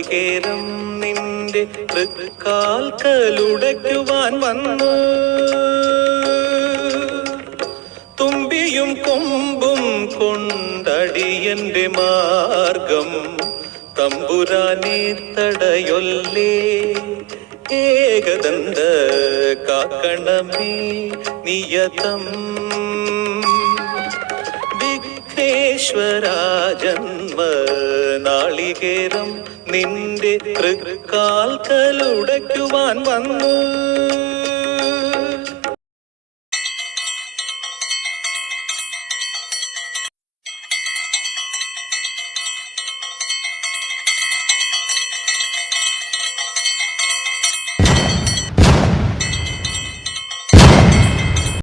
നാളികേരം നിന്റെ തൃക്കാൽക്കലുടയ്ക്കുവാൻ വന്നു. തുമ്പിയും കൊമ്പും കൊണ്ടടിയന്റെ മാർഗം തമ്പുരാനെ തടയൊല്ലേ. ഏകദന്ത കാക്കണമേ നിയതം. വിഘ്നേശ്വരാ ജന്മ നാളികേരം നിന്റെ തൃക്കാൽക്കലുടയ്ക്കുവാൻ വന്നു.